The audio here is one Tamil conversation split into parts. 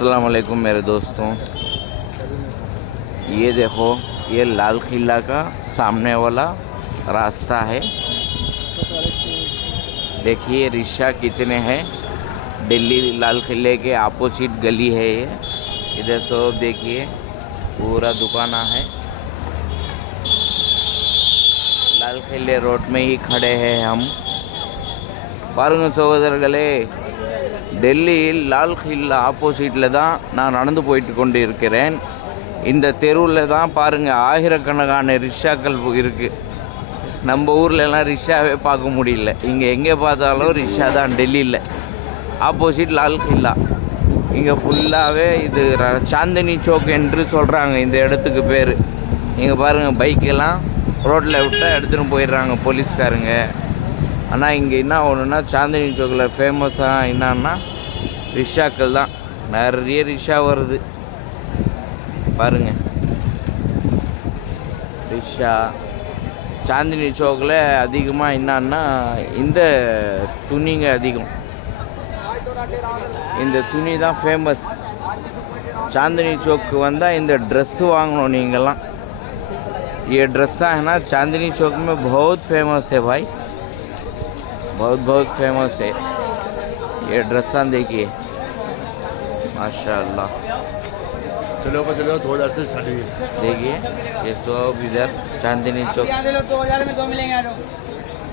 अस्सलाम वालेकुम मेरे दोस्तों। ये देखो, ये लाल किला का सामने वाला रास्ता है। देखिए रिक्शा कितने हैं। दिल्ली लाल किले के अपोजिट गली है ये। इधर सब देखिए पूरा दुकाना है। लाल किले रोड में ही खड़े हैं हम। பாருங்க சகோதரர்களே, டெல்லி லால் கில்லா ஆப்போசிட்டில் தான் நான் நடந்து போயிட்டு கொண்டு இருக்கிறேன். இந்த தெருவில் தான் பாருங்கள் ஆயிரக்கணக்கான ரிக்ஷாக்கள் இருக்குது. நம்ம ஊர்லலாம் ரிக்ஷாவே பார்க்க முடியல. இங்கே எங்கே பார்த்தாலும் ரிக்ஷா தான் டெல்லியில். ஆப்போசிட் லால் கில்லா. இங்கே ஃபுல்லாகவே இது சாந்தினி சௌக் என்று சொல்கிறாங்க இந்த இடத்துக்கு பேர். இங்கே பாருங்கள் பைக்கெல்லாம் ரோட்டில் விட்டால் எடுத்துகிட்டு போயிடுறாங்க போலீஸ்காரங்க. ஆனால் இங்கே என்ன ஒன்றுனா சாந்தினி சௌக்கில் ஃபேமஸாக என்னன்னா ரிக்ஷாக்கள் தான். நிறைய ரிக்ஷா வருது பாருங்கள். ரிக்ஷா சாந்தினி சௌக்கில் அதிகமாக என்னன்னா இந்த துணிங்க அதிகம். இந்த துணி தான் ஃபேமஸ். चांदनी चौक वंदा इन ड्रेस वांगनो नींगला। ये ड्रेस है ना चांदनी चौक में बहुत फेमस है भाई, बहुत फेमस है। ये ड्रेस देखिए माशाल्लाह। चलो 2000 से स्टार्ट है। देखिए ये सब इधर चांदनी चौक। 2000 में 2 मिलेंगे।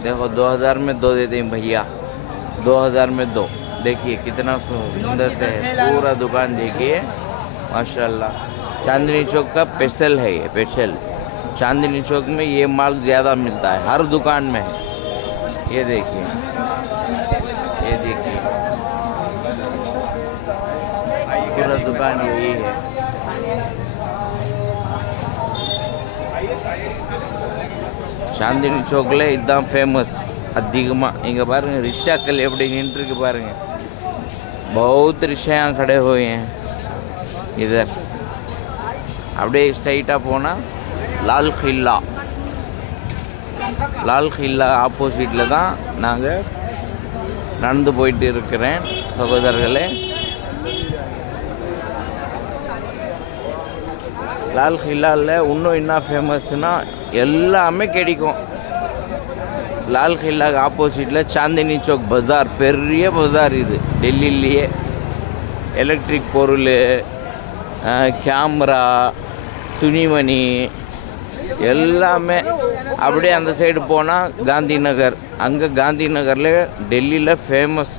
देखो 2000 में 2 देते हैं भैया, 2000 में 2। देखिए कितना सुंदर से है पूरा दुकान। देखिए माशाल्लाह। चांदनी चौक का स्पेशल है ये, स्पेशल चांदनी चौक में ये माल ज़्यादा मिलता है, हर दुकान में है। ये देखिए, ये देखिए पूरा दुकान यही है। चांदनी चौकल इतना फेमस அதிகமாக. இங்கே பாருங்கள் ரிக்ஷாக்கள் எப்படி நின்றுருக்கு பாருங்கள். बहुत रिक्शा यहाँ खड़े हुए हैं इधर। அப்படியே ஸ்ட்ரைட்டாக போனால் லால் கில்லா, லால் கில்லா ஆப்போசிட்டில் தான் நாங்கள் நடந்து போயிட்டு இருக்கிறேன் சகோதரர்களே. லால் கில்லாவில் இன்னும் என்ன ஃபேமஸ்னால் எல்லாமே கிடைக்கும். लाल किला आपोजिट चांदनी चौक बाजार, பெரிய பஜார் இது டெல்லியிலேயே. எலக்ட்ரிக் பொருள், கேமரா, துணிமணி எல்லாமே. அப்படியே அந்த சைடு போனால் காந்தி நகர். அங்கே காந்தி நகரில் டெல்லியில் ஃபேமஸ்